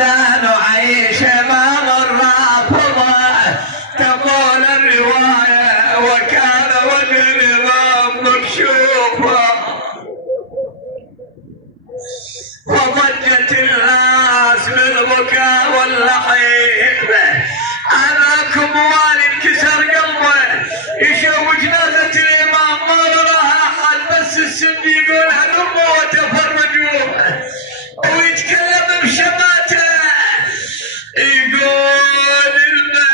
هذا نعيش امام الرافضه. تقول الروايه وكان وجه الامام مكشوفا، وضجت الناس بالبكاء واللحيب. أراكم والي انكسر قلبه يشوف جنازة الإمام ما وراها أحد، بس السن يقول هلموا وتفرجوا، ويتكلم بشماته يقول النعش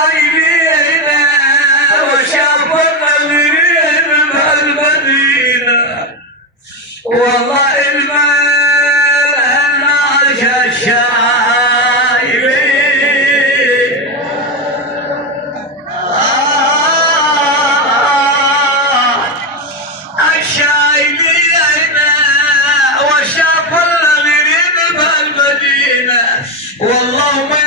الشايلين وشافوا النظيرين بهالمدينة. والله النعش الشايلين الشايلين وشافوا النظيرين بهالمدينة. والله ما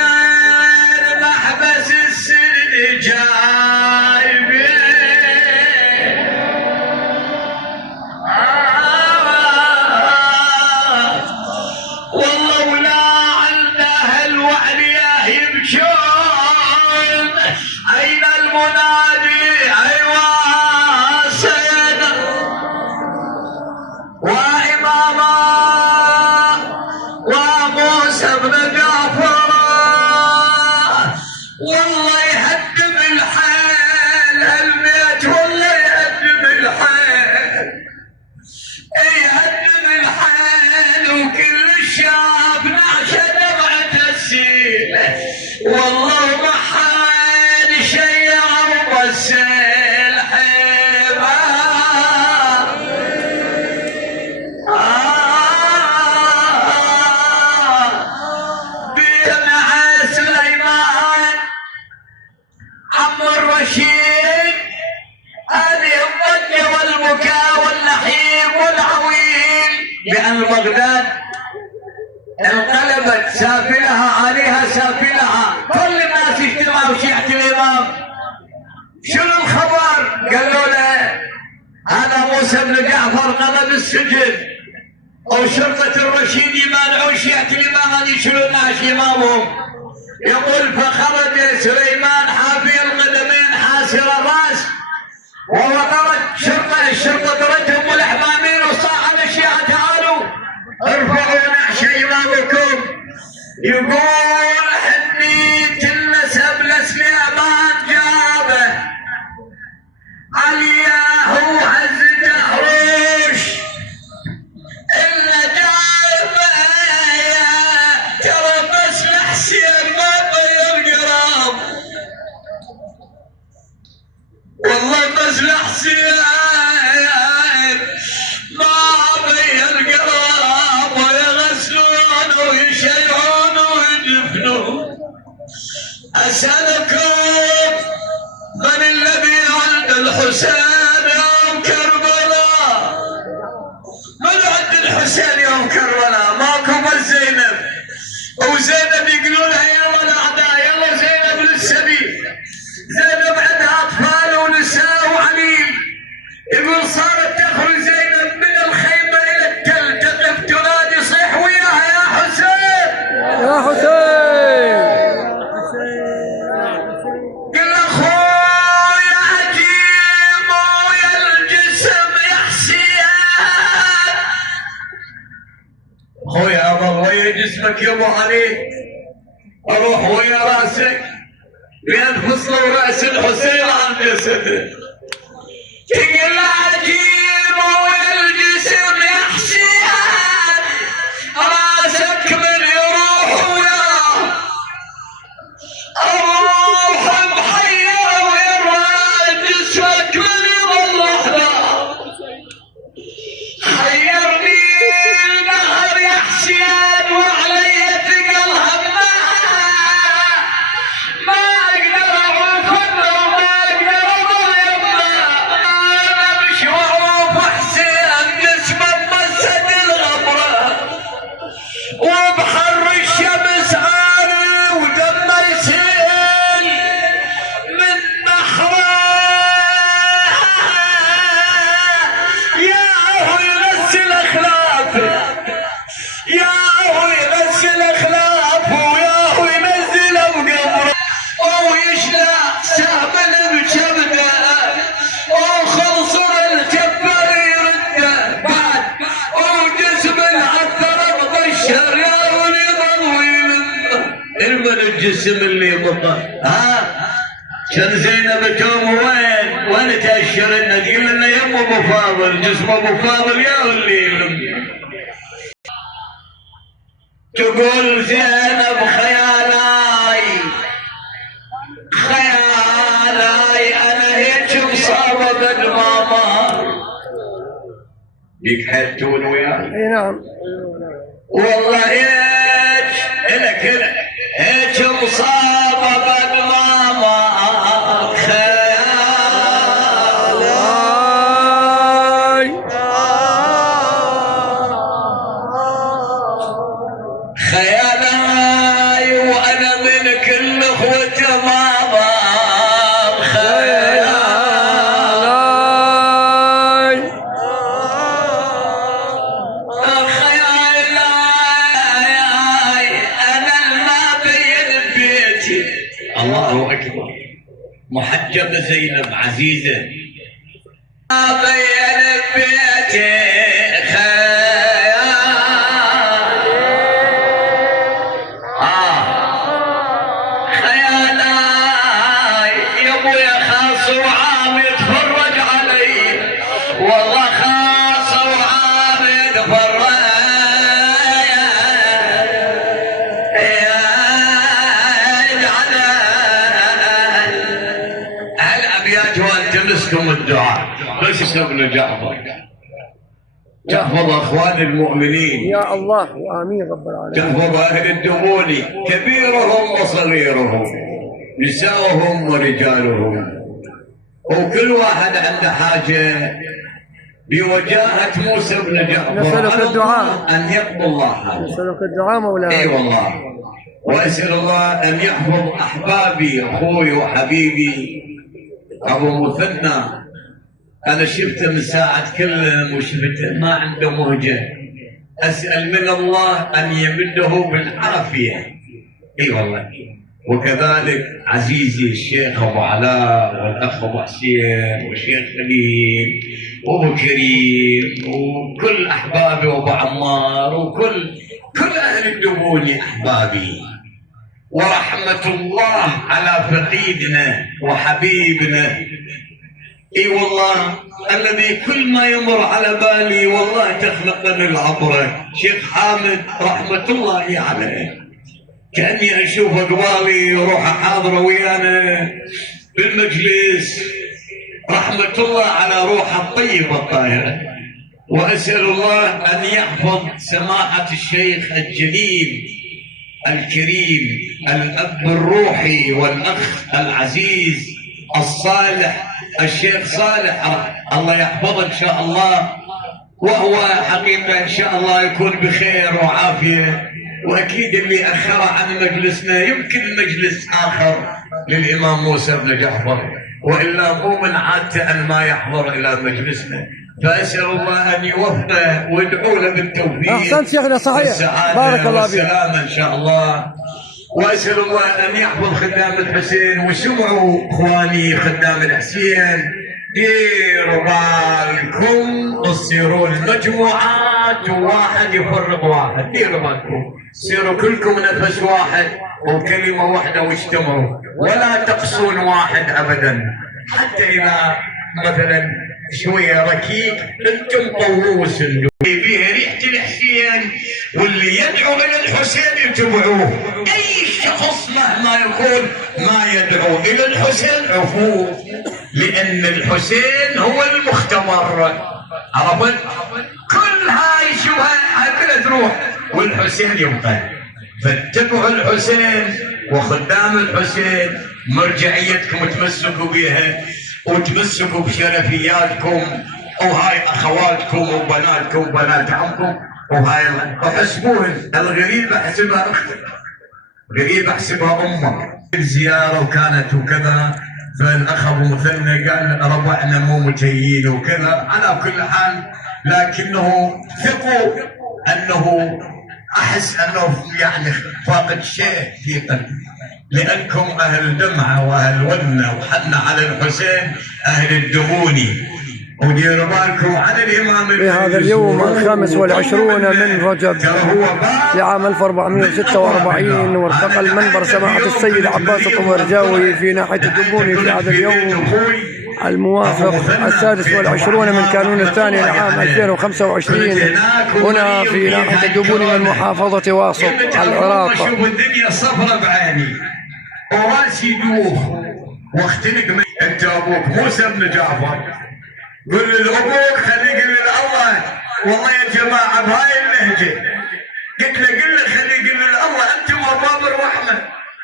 محبس السن جايبين. والله ولا عنده الوعلية يمشون. أين المنادي؟ أيوة سيدنا وإماما وموسى بن جعفر. والله يهدم الحال البيت، والله يهدم الحال، يهدم الحال، وكل الشعب نعشى دمعة السيل. والله ما حد شيع بس الحمى. بيتنا سليمان عم الرشيد هذه الضجة والبكاء والنحيب والعويل، لأن بغداد انقلبت سافلها عليها سافلها. كل الناس اجتمعوا شيعة الإمام. شنو الخبر؟ قالوا له هذا موسى بن جعفر قضى بالسجن، وشرطة الرشيد يمانعون شيعة الإمام أن يشيلون نعش إمامهم. يقول فخرج سليمان حافي القدمين حاسر الراس، ووقرت الشرطة ردهم والأحمامين وصاح الشيعة تعالوا ارفعوا نعش إمامكم. يقول حنيت النسب لسليمان جابه علياه وعز دهروش إلا جابه. ترى بس لحسين ما غير قرام، والله بس لحسين ما غير قرام، ويغسلون ويشيعون ويدفنون. أسألكم من الذي عند الحسين يوم كربلاء؟ من عند الحسين يوم كربلاء؟ ماكو بس زينب، وزينب يقولون لها يلا الأعداء يلا زينب للسبيل. زينب عندها أطفال ونساء وعليل. يقول صارت تخرج زينب من الخيمة إلى التل تقف تنادي صيح وياها يا حسين يا حسين. قل أخويا عجيب ويا الجسم يا حسين. أخويا أظل ويا جسمك يا أبو علي، أروح ويا راسك لينفصل رأس الحسين عن جسده. تقل عجيب ويا الجسم يا حسين، راسك من يروح وياه الروح محيرة ويا جسمك من يظل أحلام. حيرني النهر يا حسين وعلي ثقل همها، ما اقدر اعوف وما اقدر اظل يمه. الجسم اللي بطل. كان زينب توم وين تأشر لنا؟ تقول لنا يم ابو فاضل، جسم ابو فاضل يا اللي تقول زينب خيالاي انا هيك مصابه بالماما بيك حيلتون وياي. اي نعم والله هيك مصابه بالماما خيالاي وانا من كل اخوة ماما خيالاي انا ما بين بيتي. الله اكبر. محجبة زينب عزيزة ما بين بيتي والله خاص وعامل هالابيات والتمسكم الدعاء بس ابن جعفر تحفظ اخوان المؤمنين يا الله امين رب العالمين. تحفظ اهل الدمون كبيرهم وصغيرهم نساؤهم ورجالهم، وكل واحد عنده حاجه بوجاهة موسى بن جعفر. نسألك الدعاء أن يقبل الله. نسألك الدعاء مولانا. أي والله. وأسأل الله أن يحفظ أحبابي أخوي وحبيبي أبو مثنى. أنا شفته من ساعة كلم وشفته ما عنده مهجة. أسأل من الله أن يمده بالعافية. أي والله. وكذلك عزيزي الشيخ ابو علاء والاخ ابو حسين والشيخ خليل وابو كريم وكل احبابي وابو عمار وكل اهل الدبوني احبابي. ورحمه الله على فقيدنا وحبيبنا. اي والله الذي كل ما يمر على بالي والله تخلقني العبره شيخ حامد رحمه الله عليه. كأني أشوفه قبالي وروح حاضرة ويانا بالمجلس. رحمة الله على روحه الطيبة الطاهرة. وأسأل الله أن يحفظ سماحة الشيخ الجليل الكريم الأب الروحي والأخ العزيز الصالح الشيخ صالح الله يحفظه إن شاء الله. وهو حقيقة إن شاء الله يكون بخير وعافية. واكيد اللي اخر عن مجلسنا يمكن مجلس اخر للامام موسى بن جعفر، والا مو من عادته ان ما يحضر الى مجلسنا. فاسال الله ان يوفقه وادعوا له بالتوفيق. احسنت شيخنا صحيح. بارك الله فيك. والسلامه ان شاء الله. واسال الله ان يحفظ خدام الحسين. وسمعوا اخواني خدام الحسين ديروا بالكم تصيروا المجموعات وواحد يفرق واحد. ديروا بالكم سيروا كلكم نفس واحد وكلمة واحدة واجتمعوا ولا تقصون واحد أبدا. حتى إذا مثلا شوية ركيك انتم طووا صندوق فيها ريحة الحسين واللي يدعو إلى الحسين يتبعوه. أي شخص مهما يكون ما يدعو إلى الحسين عفوه، لأن الحسين هو المختبر. عرفت؟ كل هاي شو هاي كلها تروح والحسين يبقى. فاتبعوا الحسين وخدام الحسين. مرجعيتكم تمسكوا بها وتمسكوا بشرفياتكم، وهاي اخواتكم وبناتكم وبنات عمكم. وهاي وحسبوهن. الغريب احسبها اختك، غريب احسبها امك. الزياره وكانت وكذا. فالاخ ابو مثنى قال ربعنا مو متهيين وكذا. على كل حال لكنه ثقوا انه احس انه يعني فاقد شيء في قلبي، لانكم اهل دمعه واهل ونه وحنا على الحسين اهل الدموني. وديروا بالكم على الإمام في هذا اليوم 25 من رجب في عام 1446 وارتقى المنبر سماحة السيد عباس الطمرجاوي في ناحية الدبوني في هذا اليوم الموافق 26 من كانون الثاني لعام 2025 هنا في ناحية الدبوني من محافظة واسط العراق. شوف الدنيا صفرة بعيني وراسي دوخ واختنق من انت ابوك موسى بن جعفر. قل لابوك خليه يقول لله والله يا جماعه بهاي اللهجه. قلت له قل له خليه يقول لله انتم ارباب الرحمه،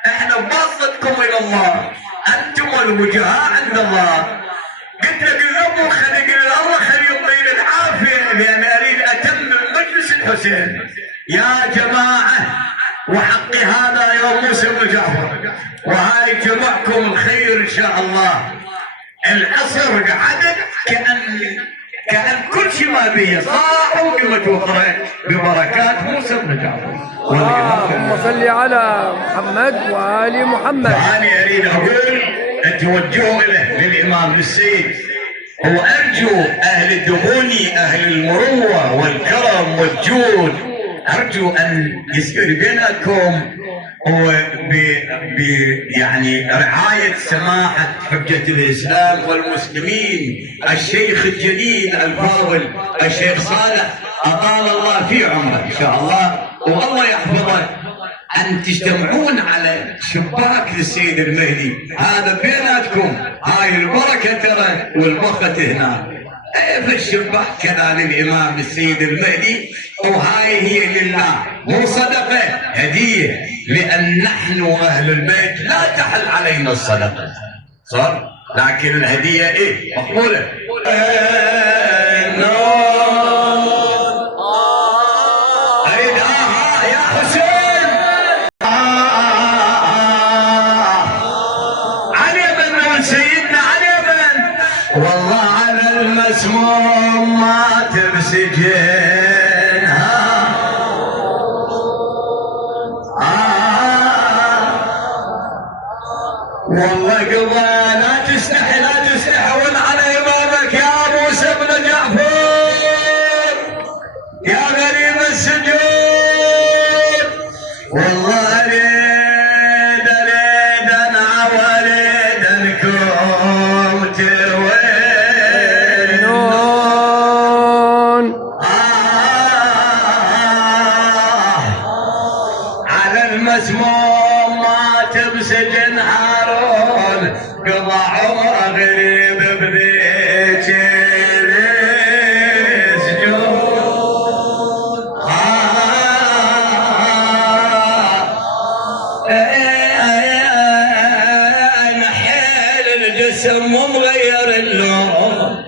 احنا بواسطتكم الى الله، انتم الوجهاء عند الله. قلت له قل لابوك خليه يقول لله خليه يعطيني العافيه لان اريد اتمم مجلس الحسين. يا جماعه وحقي هذا يا موسى بن جعفر وهاي جمعكم الخير ان شاء الله. العصر قعدت كأن كل شيء ما بيه صاح وقمت وقرأت ببركات موسى بن جعفر. اللهم صل على محمد وآل محمد. فأنا أريد أقول توجهوا له للإمام السيد وأرجو أهل الدبوني أهل المروة والكرم والجود أرجو أن يصير بينكم يعني رعاية سماحة حجة الإسلام والمسلمين الشيخ الجليل الفاضل الشيخ صالح أطال الله في عمره إن شاء الله والله يحفظه، أن تجتمعون على شباك للسيد المهدي. هذا بيناتكم هاي البركة ترى والبخت هنا في الشباك كذا للإمام السيد المهدي وهاي هي لله مو صدقة هدية لأن نحن أهل البيت لا تحل علينا الصدقة صار لكن الهدية إيه مقبولة. والله على المسموم ما تبسجنها والله قضى لا تستحي ون على امامك يا موسى بن جعفر يا غريب السجود. والله اريد انا وليد انكم على المسموم ما تبسجن هارون قضى عمره غريب بذيك السجود. نحيل الجسم ومغير اللون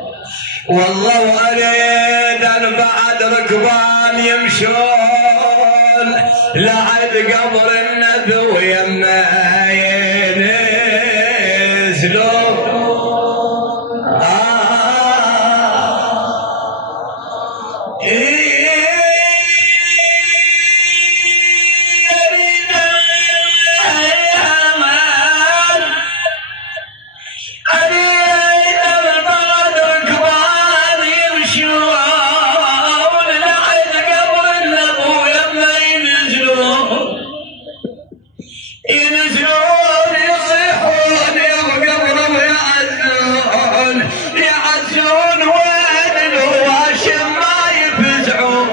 والله واريد ان بعد ركبان يمشون لعد قبر النبي ويمنا ينزلون. ينزلون يصيحون يا قبر ويعزون يعزون وين الهواشم ما يفزعون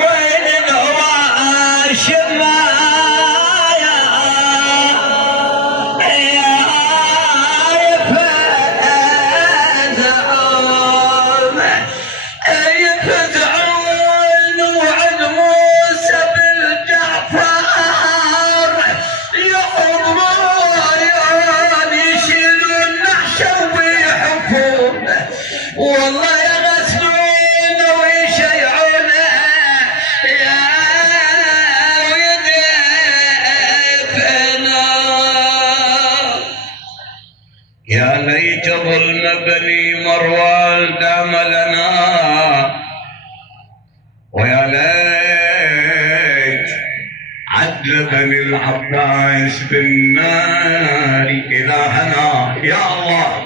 وين الهواشم ما يفزعون وعد موسى والله يغسلون ويشيعون يا ويدفنا. يا ليت ظلم بني مروان دام لنا ويا ليت عدل بني العباس بالنار إلهنا. يا الله